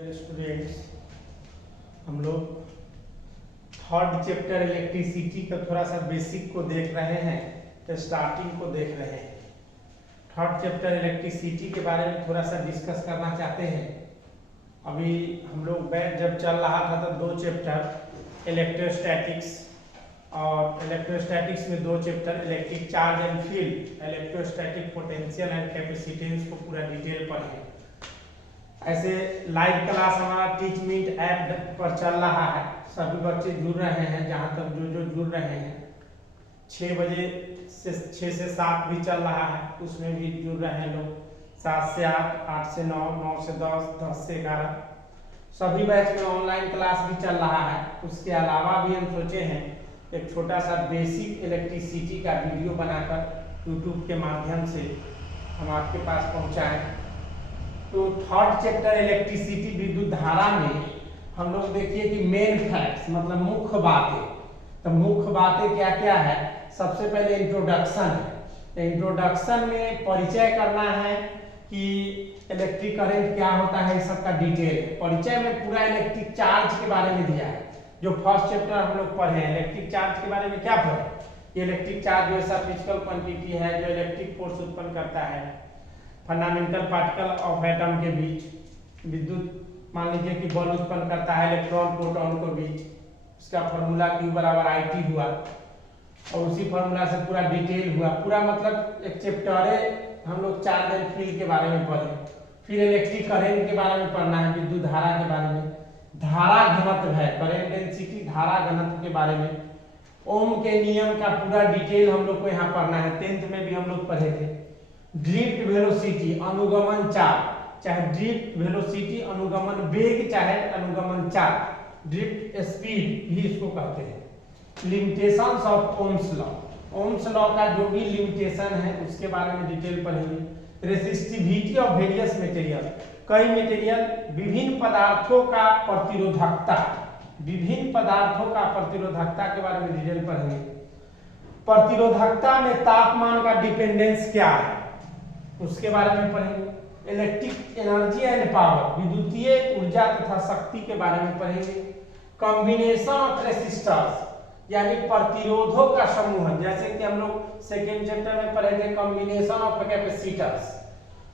Dear students, हम लोग third chapter electricity का थोड़ा सा बेसिक को देख रहे हैं, तो स्टार्टिंग को देख रहे हैं। थर्ड चैप्टर इलेक्ट्रिसिटी के बारे में थोड़ा सा डिस्कस करना चाहते हैं। अभी हम लोग बैच जब चल रहा था तो दो चैप्टर इलेक्ट्रोस्टैटिक्स और इलेक्ट्रोस्टैटिक्स में दो chapter electric charge and field, electrostatic potential and capacitance को पूरा डिटेल पढ़े। ऐसे लाइव क्लास हमारा टीचमीट ऐप पर चल रहा है, सभी बच्चे जुड़ रहे हैं। जहाँ तक जो जुड़ रहे हैं 6 बजे से 6 से 7 भी चल रहा है, उसमें भी जुड़ रहे हैं लोग। 7 से 8, 8 से 9, 9 से 10, 10 से 11 सभी बैच में ऑनलाइन क्लास भी चल रहा है। उसके अलावा भी हम सोचे हैं एक छोटा सा बेसिक इलेक्ट्रिसिटी का वीडियो बनाकर यूट्यूब के माध्यम से हम आपके पास पहुंचाएं। तो थर्ड चैप्टर इलेक्ट्रिसिटी विद्युत धारा में हम लोग देखिए कि मेन फैक्ट्स मतलब मुख्य बातें, तो मुख्य बातें क्या क्या है। सबसे पहले इंट्रोडक्शन है। इंट्रोडक्शन में परिचय करना है कि इलेक्ट्रिक करंट क्या होता है, इस सब का डिटेल। परिचय में पूरा इलेक्ट्रिक चार्ज के बारे में दिया है। जो फर्स्ट चैप्टर हम लोग पढ़े हैं इलेक्ट्रिक चार्ज के बारे में क्या पढ़े, इलेक्ट्रिक चार्ज जैसा फिजिकल क्वांटिटी है जो इलेक्ट्रिक फोर्स उत्पन्न करता है फंडामेंटल पार्टिकल ऑफ एटम के बीच। विद्युत मान लीजिए कि बल उत्पन्न करता है इलेक्ट्रॉन प्रोटॉन के बीच, इसका फॉर्मूला Q बराबर IT हुआ और उसी फॉर्मूला से पूरा डिटेल हुआ। पूरा मतलब एक चैप्टर है हम लोग चार्ज एंड फील्ड के बारे में पढ़े। फिर इलेक्ट्रिक करंट के बारे में पढ़ना है, विद्युत धारा के बारे में। धारा घनत्व है करंट डेंसिटी, धारा घनत्व के बारे में। ओम के नियम का पूरा डिटेल हम लोग को यहाँ पढ़ना है, 10th में भी हम लोग पढ़े थे। ड्रिफ्ट वेलोसिटी अनुगमन चार्ज, चाहे ड्रिफ्ट वेलोसिटी अनुगमन वेग चाहे अनुगमन चार्ज, ड्रिफ्ट स्पीड भी इसको कहते हैं। Limitations of Ohm's law, Ohm's law का जो भी लिमिटेशन है उसके बारे में डिटेल पढ़ेंगे। रेसिस्टिविटी ऑफ वेरियस मटेरियल, कई मटेरियल विभिन्न पदार्थों का प्रतिरोधकता, विभिन्न पदार्थों का प्रतिरोधकता के बारे में डिटेल पढ़ेंगे। प्रतिरोधकता में तापमान का डिपेंडेंस क्या है उसके बारे में पढ़ेंगे। इलेक्ट्रिक एनर्जी एंड पावर, विद्युतीय ऊर्जा तथा शक्ति के बारे में पढ़ेंगे। कॉम्बिनेशन ऑफ रेसिस्टर्स यानी प्रतिरोधों का समूह, जैसे कि हम लोग सेकेंड चैप्टर में पढ़े थे कॉम्बिनेशन ऑफ कैपेसिटर्स,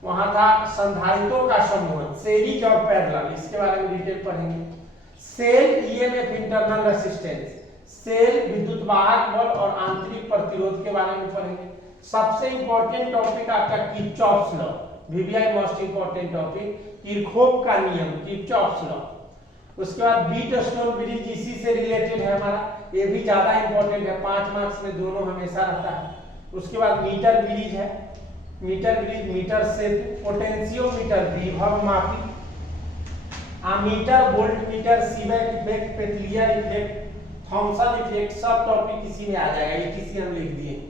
वहां था संधारित्रों का समूह सीरीज और पैरेलल, इसके बारे में डिटेल पढ़ेंगे। Cell EMF internal resistance, cell विद्युत वाहक बल और आंतरिक प्रतिरोध के बारे में पढ़ेंगे। सबसे इंपॉर्टेंट टॉपिक आपका Kirchhoff's law, VVI most important topic, Kirchhoff का नियम, किरचॉफ्स लॉ। उसके बाद व्हीटस्टोन ब्रिज इसी से रिलेटेड है हमारा, ये भी ज्यादा इंपॉर्टेंट है, 5 मार्क्स में दोनों हमेशा रहता है। उसके बाद मीटर ब्रिज है, मीटर ब्रिज, मीटर सेतु, पोटेंशियोमीटर विभव मापी, ammeter, volt meter, Seebeck effect, Peltier effect, Thomson effect, सब टॉपिक इसी में आ जाएगा, ये किसी हम लिख दिए।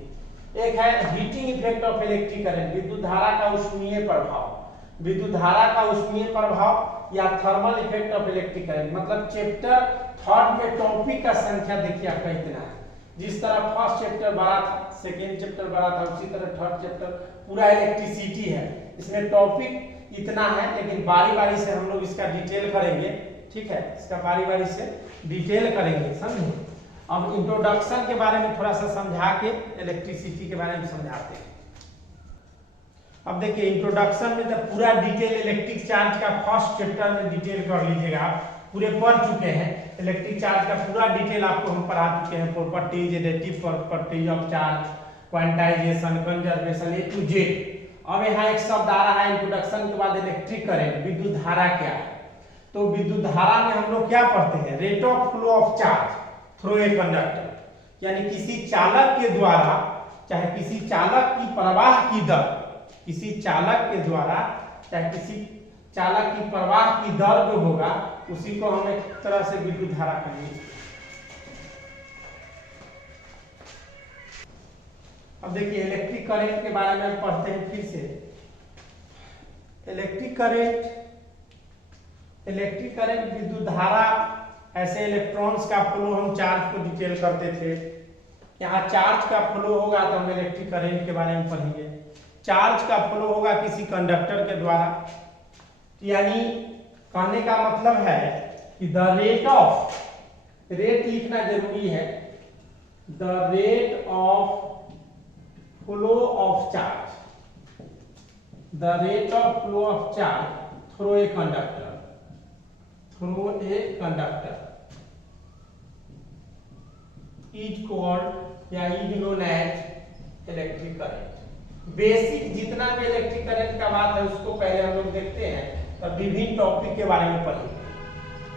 एक है heating effect of electric current, विद्युत धारा का उष्मीय प्रभाव, विद्युत धारा का उष्मीय प्रभाव या thermal effect of electric current. मतलब चैप्टर थर्ड में टॉपिक का संख्या देखिए आपका इतना है। जिस तरह फर्स्ट चैप्टर बड़ा था, सेकेंड चैप्टर बड़ा था, उसी तरह थर्ड चैप्टर पूरा इलेक्ट्रिसिटी है। इसमें टॉपिक इतना है, लेकिन बारी बारी से हम लोग इसका डिटेल करेंगे, ठीक है, इसका बारी बारी से डिटेल करेंगे, समझे। अब इंट्रोडक्शन के बारे में थोड़ा सा समझा के इलेक्ट्रिसिटी के बारे में समझाते हैं। अब देखिए इंट्रोडक्शन में तो पूरा डिटेल इलेक्ट्रिक चार्ज का फर्स्ट चैप्टर में डिटेल कर लीजिएगा, आप पूरे पढ़ चुके हैं। इलेक्ट्रिक चार्ज का पूरा डिटेल आपको हम पढ़ा चुके हैं, properties, relative properties of charge, quantization, conservation, A to Z. अब यहाँ एक शब्द आ रहा है इंट्रोडक्शन के बाद, इलेक्ट्रिक करंट, विद्युत धारा क्या है। तो विद्युत धारा में हम लोग क्या पढ़ते हैं, rate of flow of charge through a conductor, यानी किसी चालक के द्वारा, चाहे किसी चालक की प्रवाह की दर, किसी चालक के द्वारा चाहे किसी चालक की प्रवाह की दर जो होगा उसी को हम एक तरह से विद्युत धारा कहेंगे। अब देखिए इलेक्ट्रिक करंट के बारे में पढ़ते हैं फिर से। इलेक्ट्रिक करंट विद्युत धारा, ऐसे इलेक्ट्रॉन्स का फ्लो हम चार्ज को डिटेल करते थे। यहाँ चार्ज का फ्लो होगा तो हम इलेक्ट्रिक करंट के बारे में पढ़ेंगे। चार्ज का फ्लो होगा किसी कंडक्टर के द्वारा, यानी कहने का मतलब है कि द रेट ऑफ, रेट लिखना जरूरी है, the rate of flow of charge, the rate of flow of charge through a conductor, through a conductor is called या is known as electric current. Basic जितना भी इलेक्ट्रिक करंट का बात है उसको पहले हम लोग देखते हैं, तब विभिन्न टॉपिक के बारे में पढ़ेंगे।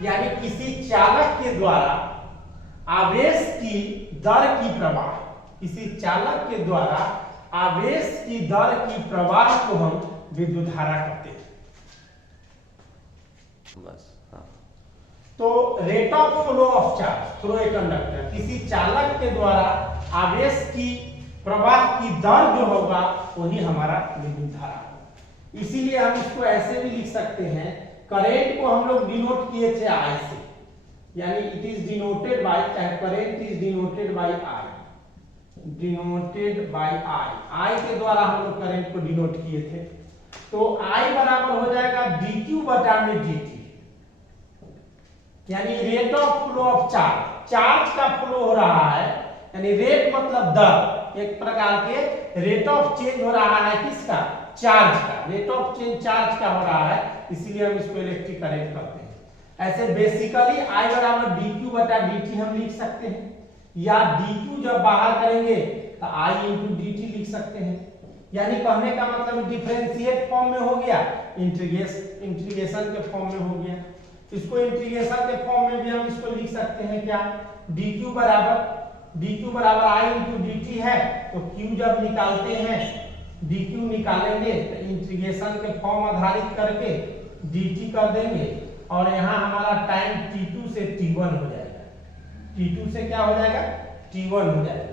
यानी किसी चालक के द्वारा आवेश की दर की प्रवाह, किसी चालक के द्वारा आवेश की दर की प्रवाह को हम विद्युत धारा कहते हैं। बस हाँ। तो rate of flow of charge through a conductor, किसी चालक के द्वारा आवेश की प्रवाह की दर जो होगा वही हमारा विद्युत धारा होगा। इसीलिए हम इसको ऐसे भी लिख सकते हैं, करंट को हम लोग डिनोट किए थे आई से, यानी it is denoted by, current is denoted by I, denoted by I, I के द्वारा हम लोग करंट को डिनोट किए थे। तो आई बराबर हो जाएगा dq बटा में dt, यानी rate of flow of charge, charge का फ्लो हो रहा है, यानी रेट मतलब दर, एक प्रकार के रेट ऑफ चेंज हो रहा है किसका, चार्ज का, रेट ऑफ चेंज चार्ज का हो रहा है, इसीलिए हम इसको इलेक्ट्रिक करंट कहते हैं। ऐसे बेसिकली I बराबर dq बटा dt हम लिख सकते हैं, या dq जब बाहर करेंगे तो I इंटू dt लिख सकते हैं। यानी कहने का मतलब डिफरेंशिएट फॉर्म में हो गया, इंटीग्रेशन के फॉर्म में हो गया। इसको इंटीग्रेशन के फॉर्म में भी हम इसको लिख सकते हैं क्या, dq बराबर I इंटू dt है, तो q जब निकालते हैं dq निकालेंगे तो इंटीग्रेशन के फॉर्म आधारित करके dt कर देंगे, और यहाँ हमारा टाइम t2 से t1 हो जाएगा, t2 से क्या हो जाएगा, t1 हो जाएगा।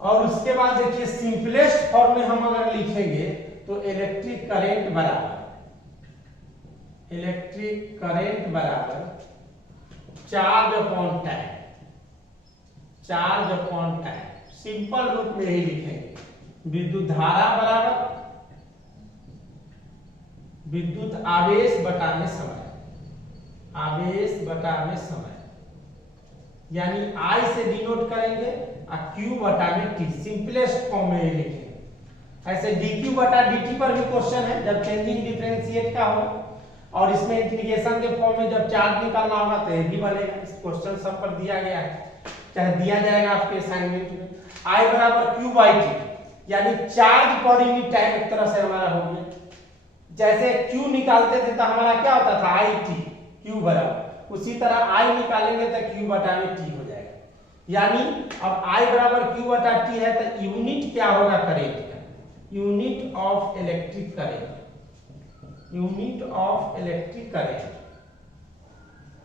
और उसके बाद देखिए सिंपलेस्ट फॉर्म में हम अगर लिखेंगे तो इलेक्ट्रिक करंट बराबर charge upon time, charge upon time, simple रूप में ही लिखेंगे। विद्युत धारा बराबर विद्युत आवेश बटाने समय, आवेश बटाने समय, यानी I से डिनोट करेंगे और Q बटा में T, सिंपलेस्ट फॉर्म में लिखेंगे। ऐसे dq बटा dt पर भी क्वेश्चन है, जब चेंजिंग डिफरेंशिएट का हो, और इसमें इंटीग्रेशन के फॉर्म में जब चार्ज निकालना होगा तो ये भी बनेगा। इस क्वेश्चन सब पर दिया गया है, चाहे दिया जाएगा आपके असाइनमेंट में। I बराबर Q बाई T, यानी चार्ज पर यूनिट टाइम एक तरह से हमारा हो गया। जैसे Q निकालते थे तो हमारा क्या होता था IT, Q बराबर, उसी तरह I निकालेंगे तो Q बटा में T हो जाएगा। यानी अब I बराबर Q बटा T है तो यूनिट क्या होगा करंट का, unit of electric current, unit of electric current,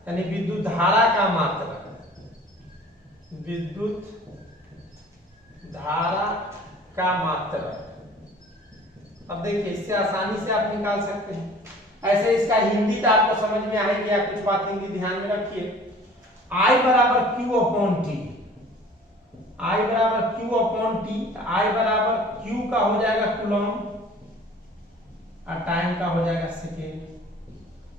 यानी विद्युत धारा का मात्रा, विद्युत धारा का मात्रा। अब देखिए इससे आसानी से आप निकाल सकते हैं। ऐसे इसका हिंदी तो आपको समझ में आएगी, या कुछ बात हिंदी ध्यान में रखिए। I बराबर Q अपॉन T, I बराबर Q अपॉन T, I बराबर Q का हो जाएगा कूलॉम और टाइम का हो जाएगा सेकेंड।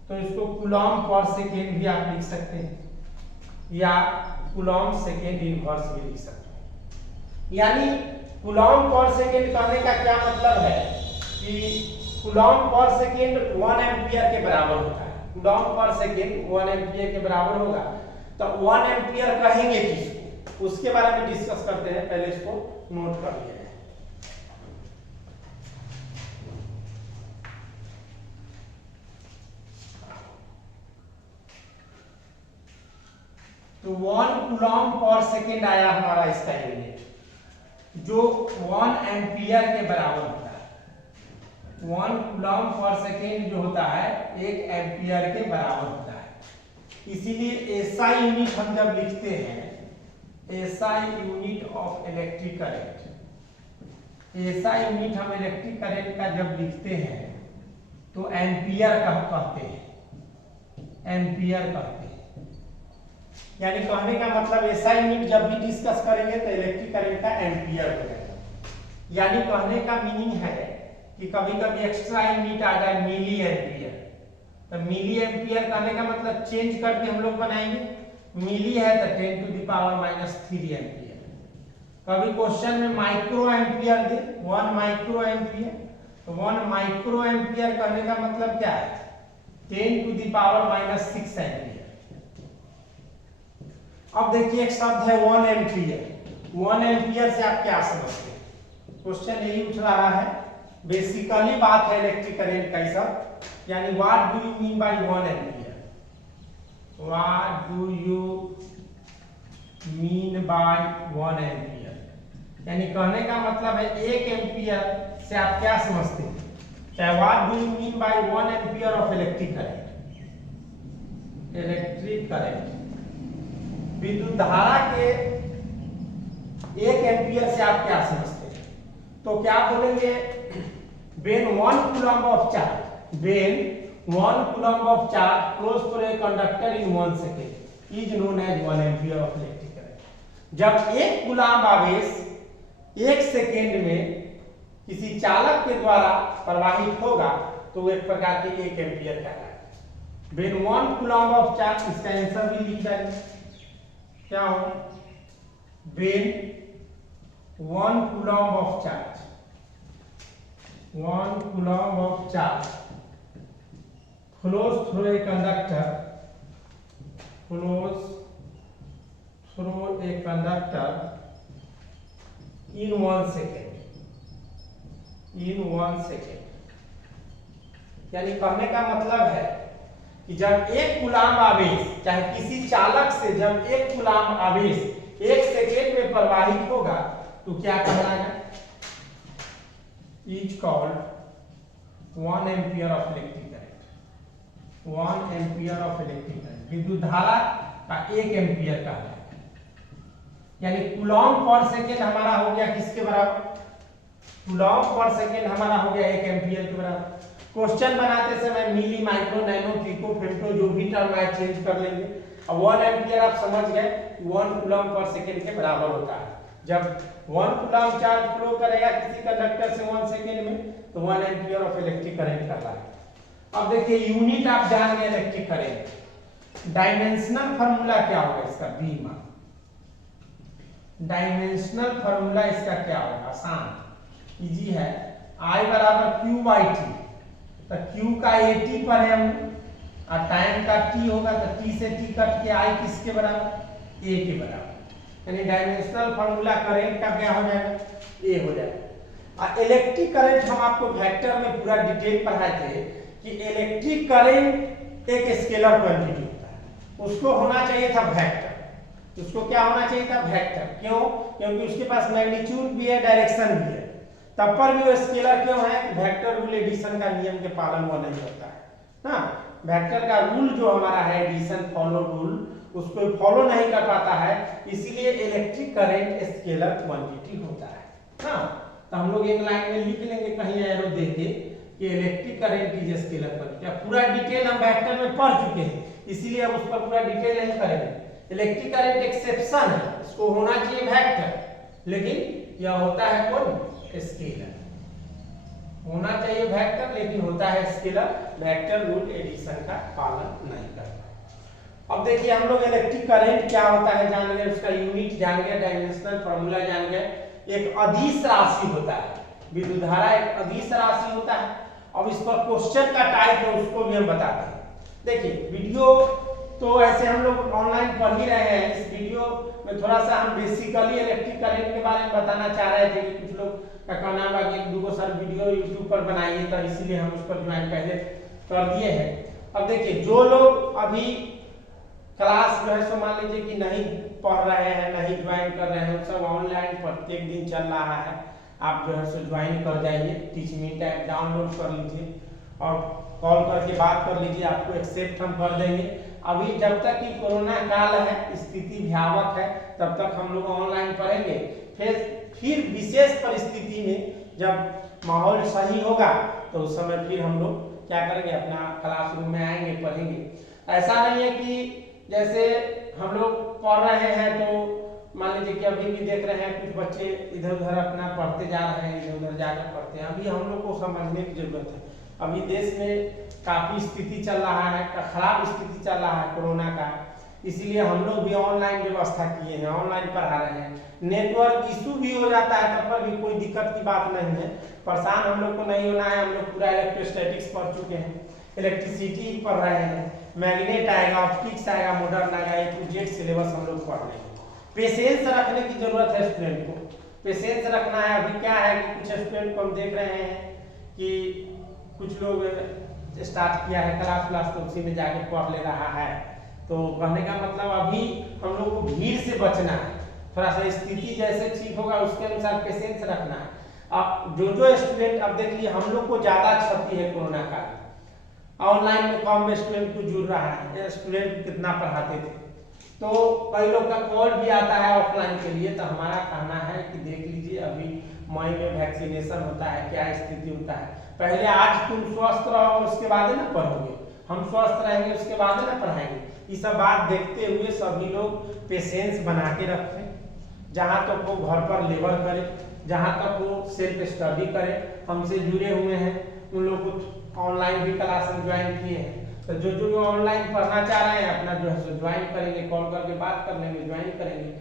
तो इसको कूलॉम पर सेकेंड भी आप लिख सकते हैं, या कूलॉम सेकेंड इनवर्स भी लिख सकते हैं। यानी कूलॉम पर सेकेंड कहने का क्या मतलब है कि कूलॉम पर सेकेंड 1 एम्पियर के बराबर होता है। कूलॉम पर सेकेंड 1 एम्पियर के बराबर होगा, तो 1 एम्पियर कहेंगे किसको, उसके बारे में डिस्कस करते हैं। पहले इसको नोट कर लिया जाए। तो 1 कूलॉम पर सेकेंड आया हमारा इसका यूनिट, जो 1 एम्पियर के बराबर होता है। 1 कूलॉम पर सेकेंड जो होता है 1 एम्पियर के बराबर होता है। इसीलिए SI यूनिट हम जब लिखते हैं, SI unit of electric current, SI unit हम इलेक्ट्रिक करंट का जब लिखते हैं तो एम्पियर का कहते हैं, एम्पियर कहते हैं। यानी कहने का मतलब SI यूनिट जब भी डिस्कस करेंगे तो इलेक्ट्रिक करंट का एम्पियर हो जाएगा। यानी कहने का मीनिंग है कि कभी कभी एक्स्ट्रा यूनिट आ जाए मिली एम्पियर, तो मिली एम्पियर कहने का मतलब चेंज करके हम लोग बनाएंगे, मिली है तो 10 टू द पावर -3 एम्पियर। कभी क्वेश्चन में माइक्रो एम्पियर दे 1 माइक्रो एम्पियर, तो 1 माइक्रो एम्पियर कहने का मतलब क्या है 10 टू द पावर -6 एम्पियर। अब देखिए एक शब्द है 1 एम्पियर। 1 एम्पियर से आप क्या समझते हैं? क्वेश्चन यही उठ रहा है, बेसिकली बात है इलेक्ट्रिक करंट का सब, यानी what do you mean by 1 ampere, what do you mean by 1 ampere, यानी कहने का मतलब है 1 एम्पियर से आप क्या समझते हैं, चाहे what do you mean by 1 ampere of electric current, electric current विद्युत धारा के 1 एम्पियर से आप क्या समझते हैं? तो क्या बोलेंगे, when 1 coulomb of charge, when 1 coulomb of charge flows through a conductor in 1 second is known as 1 ampere of electric current। जब 1 कूलम्ब आवेश 1 सेकेंड में किसी चालक के द्वारा प्रवाहित होगा तो वो एक प्रकार के 1 एम्पियर कहलाएगा। when 1 coulomb of charge, इसका आंसर भी लिख देंगे क्या हो, when 1 coulomb of charge, 1 coulomb of charge flows through a conductor, flows through a conductor in 1 second, in 1 second, यानी कहने का मतलब है कि जब 1 कूलम्ब आवेश, चाहे किसी चालक से जब 1 कूलम्ब आवेश 1 सेकेंड में प्रवाहित होगा तो क्या कहलाएगा, is called 1 ampere of electric current, 1 ampere of electric current, विद्युत धारा का 1 एम्पियर कहलाएगा। यानी कूलम्ब पर सेकेंड हमारा हो गया किसके बराबर, कूलम्ब पर सेकेंड हमारा हो गया 1 एम्पियर के बराबर। क्वेश्चन बनाते समय मिली, माइक्रो, नैनो, पिको, फेम्टो जो भी टर्म है चेंज कर लेंगे। अब 1 एम्पियर आप समझ गए 1 कूलम्ब पर सेकेंड के बराबर होता है। जब 1 कूलम्ब चार्ज फ्लो करेगा किसी कंडक्टर से 1 सेकेंड में तो 1 एम्पियर ऑफ इलेक्ट्रिक करंट कहलाएगा। अब देखिए यूनिट आप जान गए इलेक्ट्रिक करंट, डायमेंशनल फार्मूला क्या होगा इसका, बी मान, डायमेंशनल फार्मूला इसका क्या होगा, आसान इजी है, I बराबर Q/T, तो Q का AT पर है हम, और टाइम का T होगा तो T से T कट के I किसके बराबर, A के बराबर, यानी डायमेंशनल फार्मूला करंट का क्या हो जाएगा, A हो जाएगा। और इलेक्ट्रिक करंट हम आपको वेक्टर में पूरा डिटेल पढ़ाए थे कि इलेक्ट्रिक करंट एक स्केलर क्वांटिटी होता है, उसको होना चाहिए था वेक्टर, उसको क्या होना चाहिए था, वेक्टर। क्यों? क्योंकि उसके पास मैग्नीट्यूड भी है, डायरेक्शन भी है, तब पर भी वो स्केलर क्यों है, वेक्टर रूल एडिशन का नियम के पालन वो नहीं होता है ना, वेक्टर का रूल जो हमारा है एडिशन फॉलो रूल, उसको फॉलो नहीं कर पाता है, इसीलिए इलेक्ट्रिक करंट स्केलर क्वांटिटी होता है ना। तो हम लोग एक लाइन में लिख लेंगे कहीं एरो देके कि electric current is scalar quantity. पूरा डिटेल हम वेक्टर में पढ़ चुके हैं, इसीलिए अब उस पर पूरा डिटेल नहीं करेंगे। इलेक्ट्रिक करंट एक्सेप्शन है, इसको होना चाहिए वेक्टर, लेकिन यह होता है कौन, स्केलर, होना चाहिए वेक्टर लेकिन होता है स्केलर, वेक्टर रूल एडिशन का पालन नहीं करता। अब देखिए हम लोग इलेक्ट्रिक करंट क्या होता है जान गए, उसका यूनिट जान गए, डायमेंशनल फार्मूला जान गए, एक अदिश राशि होता है, विद्युत धारा एक अदिश राशि होता है। अब इस पर क्वेश्चन का टाइप है उसको भी हम बताते हैं। देखिए वीडियो तो ऐसे हम लोग ऑनलाइन पढ़ ही रहे हैं, इस वीडियो में थोड़ा सा हम बेसिकली इलेक्ट्रिक करंट के बारे में बताना चाह रहे थे कि कुछ लोग का कहना है कि 1-2 साल वीडियो यूट्यूब पर बनाइए, तो इसीलिए हम उस पर ज्वाइन पहले कर दिए हैं। अब देखिए जो लोग अभी क्लास जो है सो मान लीजिए कि नहीं पढ़ रहे हैं, नहीं ज्वाइन कर रहे हैं, सब ऑनलाइन प्रत्येक दिन चल रहा है, आप जो है सो ज्वाइन कर जाइए, टीच मी ऐप डाउनलोड कर लीजिए और कॉल करके बात कर लीजिए, आपको एक्सेप्ट हम कर देंगे। अभी जब तक कि कोरोना काल है, स्थिति भयावह है, तब तक हम लोग ऑनलाइन पढ़ेंगे। फिर विशेष परिस्थिति में जब माहौल सही होगा तो उस समय फिर हम लोग क्या करेंगे, अपना क्लासरूम में आएंगे, पढ़ेंगे। ऐसा नहीं है कि जैसे हम लोग पढ़ रहे हैं तो मान लीजिए कि अभी भी देख रहे हैं कुछ बच्चे इधर उधर अपना पढ़ते जा रहे हैं, इधर उधर जाकर पढ़ते हैं। अभी हम लोग को समझने की जरूरत है। अभी देश में काफी स्थिति चल रहा है, खराब स्थिति चल रहा है कोरोना का, इसीलिए हम लोग भी ऑनलाइन व्यवस्था किए हैं, ऑनलाइन पढ़ा रहे हैं। नेटवर्क इशू भी हो जाता है तब पर भी कोई दिक्कत की बात नहीं है, परेशान हम लोग को नहीं होना है। हम लोग पूरा इलेक्ट्रोस्टैटिक्स पढ़ चुके हैं, इलेक्ट्रिसिटी पढ़ रहे हैं, मैग्नेट आएगा, ऑप्टिक्स आएगा, मॉडर्न आएगा, ए टू जेड सिलेबस हम लोग पढ़ रहे हैं। पेशेंस रखने की जरूरत है स्टूडेंट को, पेशेंस रखना है। अभी क्या है कि कुछ स्टूडेंट को हम देख रहे हैं कि कुछ लोग स्टार्ट किया है क्लास तो उसी में जाके पढ़ ले रहा है। तो कहने का मतलब अभी हम लोग को भीड़ से बचना है, थोड़ा सा स्थिति जैसे ठीक होगा उसके अनुसार पेशेंस रखना है। अब जो स्टूडेंट, अब देखिए हम लोग को ज्यादा क्षति है कोरोना का, ऑनलाइन में कम स्टूडेंट को जुड़ रहा है, स्टूडेंट कितना पढ़ाते थे, तो कई लोग का कॉल भी आता है ऑफलाइन के लिए। तो हमारा कहना है कि देख लीजिए अभी मई में वैक्सीनेशन होता है, क्या स्थिति होता है। पहले आज तुम स्वस्थ रहो उसके बाद ना पढ़ोगे, हम स्वस्थ रहेंगे उसके बाद ना पढ़ाएंगे। ये सब बात देखते हुए सभी लोग पेशेंस बना के रखें, जहाँ तक वो घर पर लेबर करें, जहाँ तक वो सेल्फ स्टडी करें। हमसे जुड़े हुए हैं उन लोग को ऑनलाइन भी क्लास में ज्वाइन किए हैं, तो जो ऑनलाइन पढ़ना चाह रहे हैं अपना जो है सो ज्वाइन करेंगे, कॉल करके बात कर लेंगे, ज्वाइन करेंगे।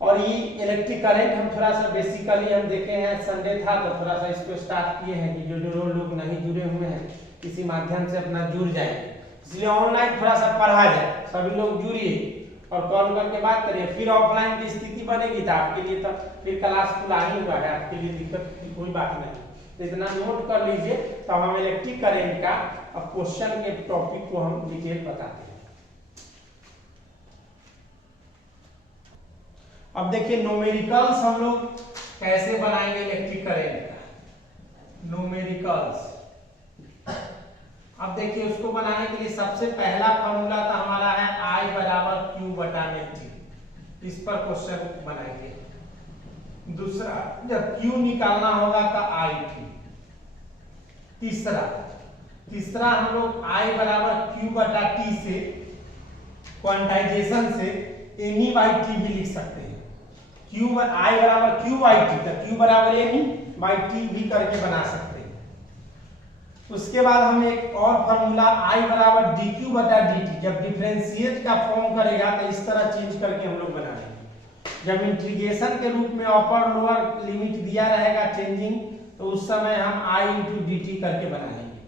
और ये इलेक्ट्रिक करंट हम थोड़ा सा बेसिकली हम देखे हैं, संडे था तो थोड़ा सा इसको स्टार्ट किए हैं कि जो लोग नहीं जुड़े हुए हैं किसी माध्यम से अपना जुड़ जाएंगे, इसलिए ऑनलाइन थोड़ा सा पढ़ा जाए। सभी लोग जुड़िए और कॉल करके बात करिए। फिर ऑफलाइन की स्थिति बनेगी तो आपके लिए तो फिर क्लास खुला ही हुआ है, आपके लिए दिक्कत की कोई बात नहीं। तो इतना नोट कर लीजिए, तब हम इलेक्ट्रिक करंट का अब क्वेश्चन के टॉपिक को हम डिटेल बताते हैं। अब देखिए न्यूमेरिकल्स हम लोग कैसे बनाएंगे इलेक्ट्रिक करंट का, न्यूमेरिकल्स। अब देखिए उसको बनाने के लिए सबसे पहला फॉर्मूला तो हमारा है I बराबर Q बटा T, इस पर क्वेश्चन बनाएंगे। दूसरा जब Q निकालना होगा तो IT। तीसरा हम लोग I बराबर Q बटा T से क्वांटाइजेशन से NE/T भी लिख सकते हैं। I बराबर Q/T तो Q बराबर NE/T भी करके बना सकते हैं। उसके बाद हम एक और फॉर्मूला I बराबर dQ बटा dt, जब डिफरेंशिएट का फॉर्म करेगा तो इस तरह चेंज करके हम लोग बना लेंगे। जब इंटीग्रेशन के रूप में अपर लोअर लिमिट दिया रहेगा चेंजिंग, तो उस समय हम I इंटू dt करके बना लेंगे,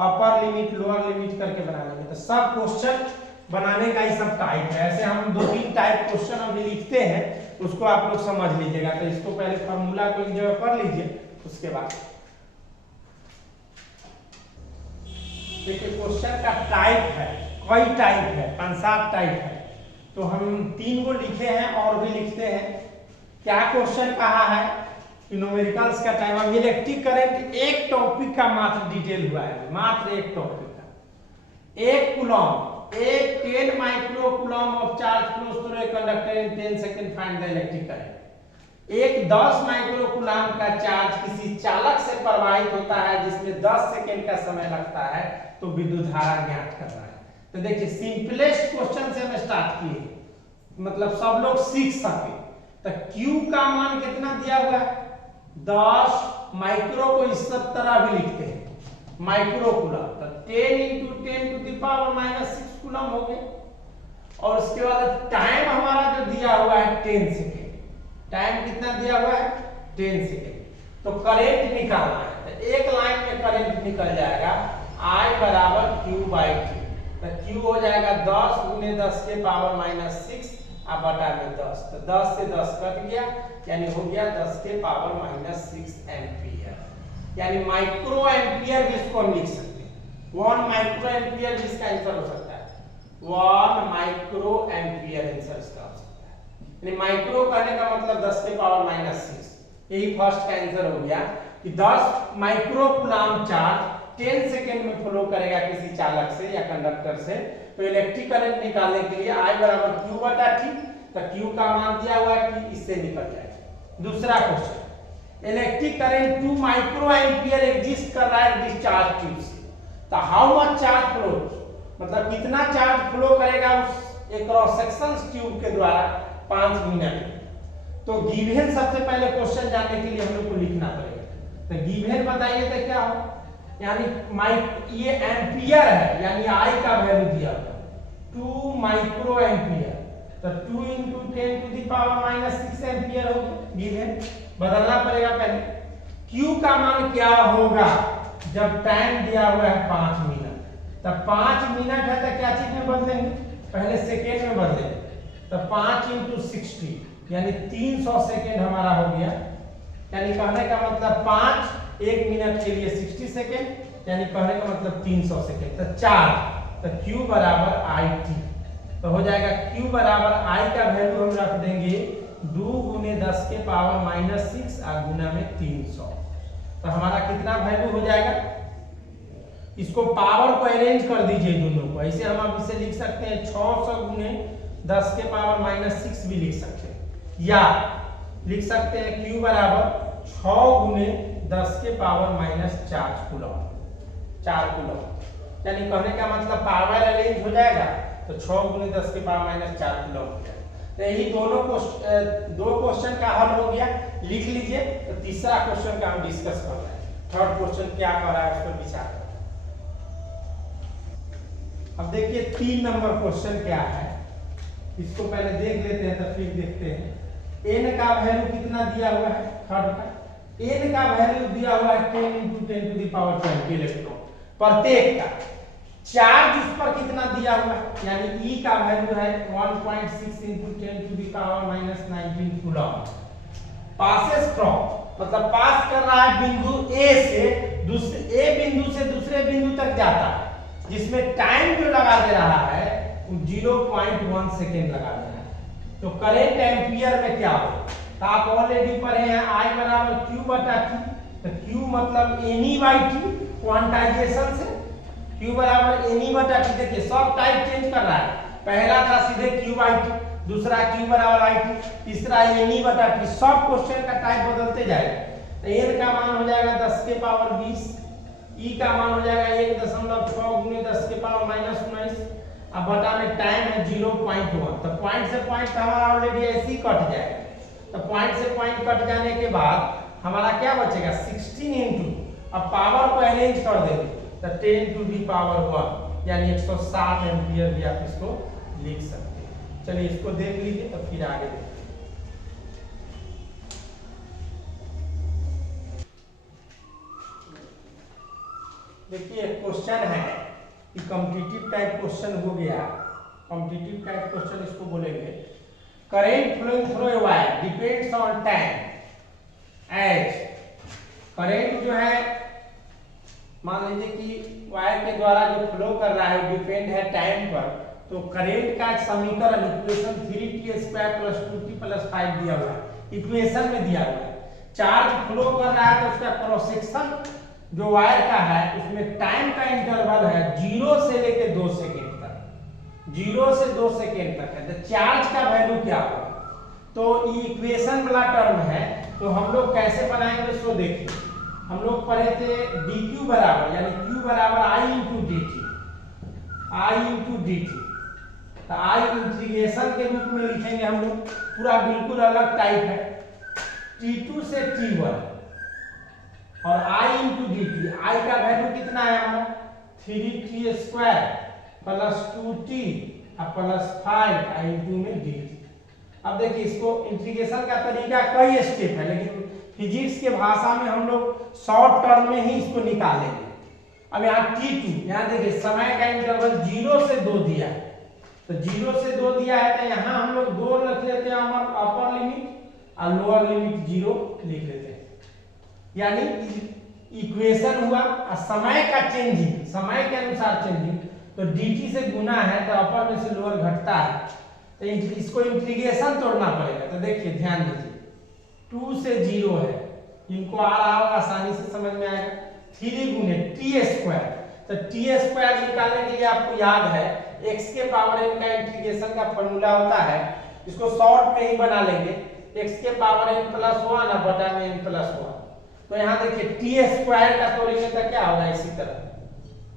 अपर लिमिट लोअर लिमिट करके बना लेंगे। तो सब क्वेश्चन बनाने का ही सब टाइप है, ऐसे हम 2-3 टाइप क्वेश्चन अभी लिखते हैं, उसको आप लोग समझ लीजिएगा। तो इसको पहले फॉर्मूला को एक जगह पढ़ लीजिए, उसके बाद देखिए क्वेश्चन का टाइप है, कई टाइप है, 5-7 टाइप है। तो हम 3 को लिखे हैं और भी लिखते हैं। क्या क्वेश्चन कहा है कि न्यूमेरिकल्स का टाइप, अब इलेक्ट्रिक करंट एक टॉपिक का मात्र डिटेल हुआ है, मात्र एक टॉपिक का। 1 कूलम, एक 10 micro coulomb of charge flows through a conductor in 10 second, find the electric current. एक 10 माइक्रो कूलम का चार्ज किसी चालक से प्रवाहित होता है जिसमें 10 सेकंड का समय लगता है, तो विद्युत धारा ज्ञात कर रहा है। तो देखिए सिंपलेस्ट क्वेश्चन से हम स्टार्ट किए, मतलब सब लोग सीख सके। तो Q का मान कितना दिया हुआ है 10 माइक्रो, को इस सब तरह भी लिखते हैं माइक्रो कूलम, तो 10 × 10⁻⁻⁶ कूलम हो गया। और उसके बाद टाइम हमारा जो दिया हुआ है 10 सेकेंड, टाइम कितना दिया हुआ है 10 सेकेंड। तो करंट निकालना है, तो एक लाइन में करंट निकल जाएगा I बराबर Q/T, तो Q हो जाएगा 10 × 10⁻⁻⁶ बटा में 10, तो 10 से 10 कट गया, यानी हो गया 10⁻⁻⁶ एम्पियर। यानी माइक्रो एम्पियर भी इसको हम लिख सकते हैं, 1 माइक्रो एम्पियर भी इसका आंसर हो सकता है, 1 माइक्रो एम्पियर आंसर इसका हो सकता है। यानी माइक्रो कहने का मतलब 10⁻⁻⁶, यही फर्स्ट का आंसर हो गया कि 10 माइक्रो कूलम चार्ज 10 सेकेंड में फ्लो करेगा किसी चालक से या कंडक्टर से। तो इलेक्ट्रिक करंट निकालने के लिए I बराबर Q बटा T, तो Q का मान दिया हुआ है कि इससे निकल जाएगा। दूसरा question, electric current 2 micro ampere exist कर रहा है डिस्चार्ज ट्यूब से, तो हाउ मच चार्ज फ्लो, मतलब कितना चार्ज फ्लो करेगा उस एक क्रॉस सेक्शन ट्यूब के द्वारा 5 मिनट। तो गिवन सबसे पहले क्वेश्चन जानने के लिए हम लोग को लिखना पड़ेगा। तो गिवन बताइए तो क्या हो, यानी ये एम्पियर है, यानी आई का वैल्यू दिया हुआ 2 माइक्रो एम्पियर, तो 2 × 10⁻⁻6 एम्पियर हो गया गिवन। बदलना पड़ेगा पहले। Q का मान क्या होगा जब टाइम दिया हुआ है 5 मिनट, तब 5 मिनट है तो क्या चीज में बदलेंगे, पहले सेकेंड में बदलेंगे, तो 5 × 60 यानी 300 सेकेंड हमारा हो गया। यानी कहने का मतलब 5 1 मिनट के लिए 60 सेकेंड, यानी कहने का मतलब 300 सेकेंड, तो 4, तो Q बराबर IT, तो हो जाएगा Q बराबर I का वैल्यू हम रख देंगे 2 × 10⁻⁻6 और गुना में 300, तो हमारा कितना वैल्यू हो जाएगा। इसको पावर को अरेंज कर दीजिए दोनों को, ऐसे हम अब इसे लिख सकते हैं 600 × 10⁻⁻6 भी लिख सकते हैं, या लिख सकते हैं Q बराबर 6 × 10⁻⁻4 कूलम, 4 कूलम, यानी कहने का मतलब पावर अरेंज हो जाएगा तो 6 × 10⁻⁻4 कूलम हो जाएगा। तो यही दो क्वेश्चन का हल हो गया, लिख लीजिए। तो तीसरा क्वेश्चन का हम डिस्कस कर रहे हैं, थर्ड क्वेश्चन क्या कर रहा है उस पर विचार करें। अब देखिए 3 नंबर क्वेश्चन क्या है, इसको पहले देख लेते हैं तो फिर देखते हैं। n का वैल्यू कितना दिया हुआ है, थर्ड का n का वैल्यू दिया हुआ है 10 × 10⁻20 इलेक्ट्रॉन प्रत्येक का। चार्ज उस पर कितना दिया हुआ है, यानी E का वैल्यू है 1.6 × 10⁻⁻19 कूलम। पासेस फ्रॉम मतलब पास कर रहा है बिंदु A से दूसरे बिंदु तक जाता है, जिसमें टाइम जो लगा दे रहा है 0.1 सेकेंड लगा दे रहा है। तो करेंट एम्पियर में क्या हो, तो आप ऑलरेडी पढ़े हैं I बराबर Q/T, तो Q मतलब NE/T क्वांटाइजेशन से, Q बराबर NE/T। देखिए सब टाइप चेंज कर रहा है, पहला था सीधे Q/T, दूसरा Q बराबर IT, तीसरा NE/T, सब क्वेश्चन का टाइप बदलते जाएगा। तो n का मान हो जाएगा 10⁻20, E का मान हो जाएगा 1.6 × 10⁻⁻19, अब बटा में टाइम है 0.1, तो पॉइंट से पॉइंट हमारा ऑलरेडी ऐसे ही कट जाएगा। तो पॉइंट से पॉइंट कट जाने के बाद हमारा क्या बचेगा 16 × अब पावर को अरेंज कर देंगे तो 10⁻1 यानी 160 एम्पियर भी आप इसको लिख सकते हैं। चलिए इसको देख लीजिए तो फिर आगे देखते हैं। देखिए क्वेश्चन है कि कॉम्पिटिटिव टाइप क्वेश्चन हो गया, कॉम्पिटिटिव टाइप क्वेश्चन इसको बोलेंगे। Current flowing through a wire depends on time as, current जो है मान लीजिए कि वायर के द्वारा जो फ्लो कर रहा है डिपेंड है टाइम पर, तो करेंट का समीकरण इक्वेशन 3t² + 2t + 5 दिया हुआ है, इक्वेशन में दिया हुआ है। चार्ज फ्लो कर रहा है तो उसका क्रॉस सेक्शन जो वायर का है उसमें टाइम का इंटरवल है 0 से लेकर 2 सेकेंड तक, 0 से 2 सेकेंड तक है। तो चार्ज का वैल्यू क्या होगा, तो ये इक्वेशन वाला टर्म है, तो हम लोग कैसे बनाएंगे उसको देखिए। हम लोग पढ़े थे dq बराबर यानी q बराबर I × dt, तो I इंटीग्रेशन के रूप में लिखेंगे हम लोग, पूरा बिल्कुल अलग टाइप है, t2 से t1 और I × dt। I का वैल्यू कितना है हमारा 3t² + 2t + 5 I × में dt। अब देखिए इसको इंटीग्रेशन का तरीका कई स्टेप है, लेकिन फिजिक्स के भाषा में हम लोग शॉर्ट टर्म में ही इसको निकालेंगे। अब यहाँ t2, यहाँ देखिए समय का इंटरवल 0 से 2 दिया है, तो 0 से 2 दिया है तो यहाँ हम लोग 2 रख लेते हैं, हमारा अपर लिमिट और लोअर लिमिट 0 लिख लेते हैं। यानी इक्वेशन हुआ और समय का चेंजिंग, समय के अनुसार चेंजिंग, तो dt से गुना है तो अपर में से लोअर घटता है, तो इसको इंटीग्रेशन तोड़ना पड़ेगा। तो देखिए ध्यान दीजिए 2 से 0 है, इनको आ रहा होगा आसानी से समझ में आएगा, 3 × t², तो t² निकालने के लिए आपको याद है x के पावर n का इंटीग्रेशन का फॉर्मूला होता है, इसको शॉर्ट में ही बना लेंगे, x के पावर n + 1 और बटा में n + 1। तो यहाँ देखिए t² का तोड़ेंगे तो क्या होगा, इसी तरह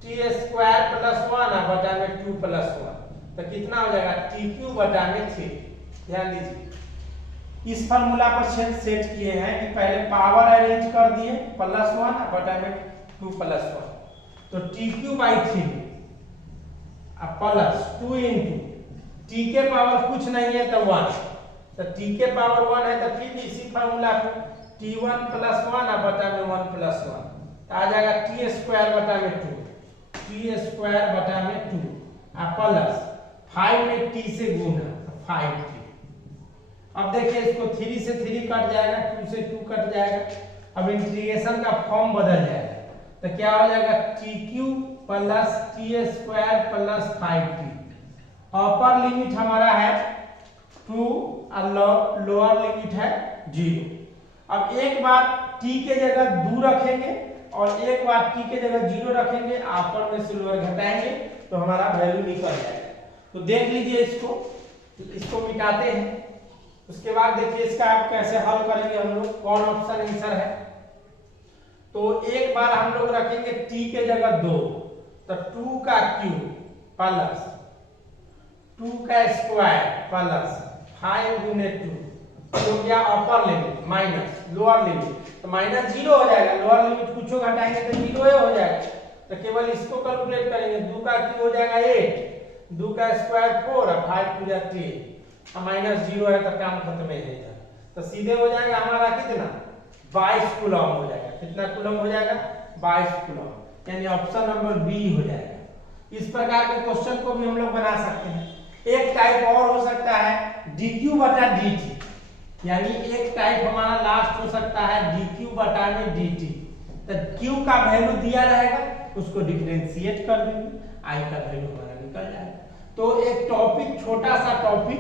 t² + 1 और बटा में 2 + 1, तो कितना हो जाएगा tq बटा में 3। ध्यान दीजिए इस फार्मूला पर सेट किए हैं कि पहले पावर अरेंज कर दिए +1 बटा में 2 + 1, तो TQ/3 प्लस 2 इंटू टी के पावर कुछ नहीं है तो 1, तो टी के पावर 1 है तो फिर इसी फार्मूला को T1 + 1 बटा में 1 + 1 तो आ जाएगा T² बटा में 2, T² बटा में 2 प्लस 5 में T से गुना तो 5T। अब देखिए इसको 3 से 3 कट जाएगा, 2 से 2 कट जाएगा। अब इंटीग्रेशन का फॉर्म बदल जाएगा तो क्या हो जाएगा TQ + T² + 5T। Upper limit हमारा है 2 और लोअर लिमिट है 0। अब एक बार t के जगह 2 रखेंगे और एक बार t के जगह 0 रखेंगे, अपर में से लोअर घटाएंगे तो हमारा वैल्यू निकल जाएगा। तो देख लीजिए इसको मिटाते हैं। उसके बाद देखिए इसका आप कैसे हल करेंगे हम लोग, कौन ऑप्शन आंसर है। तो एक बार हम लोग रखेंगे t के जगह 2 तो 2 का क्यूब प्लस 2 का स्क्वायर प्लस 5 गुने 2 तो क्या upper limit minus lower limit, तो माइनस 0 हो जाएगा। लोअर लिमिट कुछ घटाएंगे तो 0 ही हो जाएगा। तो केवल इसको कैलकुलेट करेंगे। 2 का क्यूब हो जाएगा 8, 2 का स्क्वायर 4 और 5 पूरा 3 और माइनस 0 है तो काम खत्म है जाएगा। तो सीधे हो जाएगा हमारा कितना 22 कूलम हो जाएगा। कितना कूलम हो जाएगा 22 कूलम, यानी ऑप्शन नंबर बी हो जाएगा। इस प्रकार के क्वेश्चन को भी हम लोग बना सकते हैं। एक टाइप और हो सकता है dq बटा dt, यानी एक टाइप हमारा लास्ट हो सकता है dq बटा में dt। तो q का वैल्यू दिया रहेगा, उसको डिफरेंशिएट कर देंगे, i का वैल्यू हमारा निकल जाएगा। तो एक टॉपिक, छोटा सा टॉपिक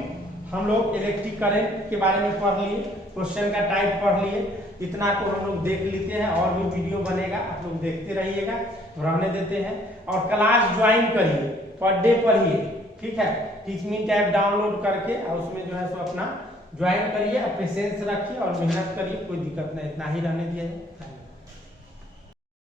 हम लोग इलेक्ट्रिक करंट के बारे में पढ़ लिए, क्वेश्चन का टाइप पढ़ लिए। इतना को हम लोग देख लेते हैं, और भी वीडियो बनेगा, आप लोग देखते रहिएगा। रहने देते हैं और क्लास ज्वाइन करिए, पर डे पढ़िए, ठीक है। टीचमिंट ऐप डाउनलोड करके और उसमें जो है सो अपना ज्वाइन करिए, पेशेंस रखिए और मेहनत करिए। कोई दिक्कत नहीं, इतना ही रहने दिया जाए।